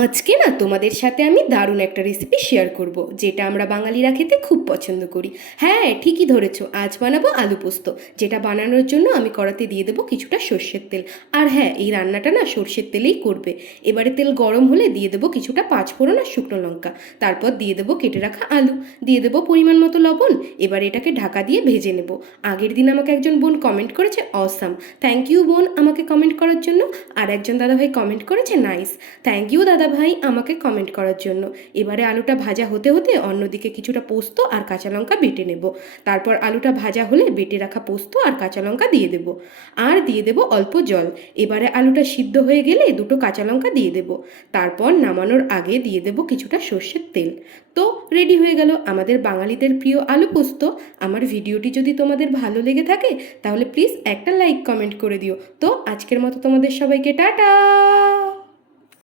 আজকে না তোমাদের সাথে আমি দারুণ একটা রেসিপি শেয়ার করব, যেটা আমরা বাঙালিরা খেতে খুব পছন্দ করি। হ্যাঁ, ঠিকই ধরেছো, আজ বানাবো আলু পোস্ত। যেটা বানানোর জন্য আমি কড়াতে দিয়ে দেবো কিছুটা সর্ষের তেল। আর হ্যাঁ, এই রান্নাটা না সর্ষের তেলেই করবে। এবারে তেল গরম হলে দিয়ে দেবো কিছুটা পাঁচফোড়ন আর শুকনো লঙ্কা। তারপর দিয়ে দেবো কেটে রাখা আলু, দিয়ে দেবো পরিমাণ মতো লবণ। এবার এটাকে ঢাকা দিয়ে ভেজে নেব। আগের দিন আমাকে একজন বোন কমেন্ট করেছে অসাম, থ্যাংক ইউ বোন আমাকে কমেন্ট করার জন্য। আর একজন দাদাভাই কমেন্ট করেছে নাইস, থ্যাংক ইউ দাদা ভাই আমাকে কমেন্ট করার জন্য। এবারে আলুটা ভাজা হতে হতে অন্যদিকে কিছুটা পোস্ত আর কাঁচা লঙ্কা বেটে নেব। তারপর আলুটা ভাজা হলে বেটে রাখা পোস্ত আর কাঁচা লঙ্কা দিয়ে দেব, আর দিয়ে দেব অল্প জল। এবারে আলুটা সিদ্ধ হয়ে গেলে দুটো কাঁচা লঙ্কা দিয়ে দেব। তারপর নামানোর আগে দিয়ে দেব কিছুটা সর্ষের তেল। তো রেডি হয়ে গেল আমাদের বাঙালিদের প্রিয় আলু পোস্ত। আমার ভিডিওটি যদি তোমাদের ভালো লেগে থাকে তাহলে প্লিজ একটা লাইক কমেন্ট করে দিও। তো আজকের মতো তোমাদের সবাইকে টাটা।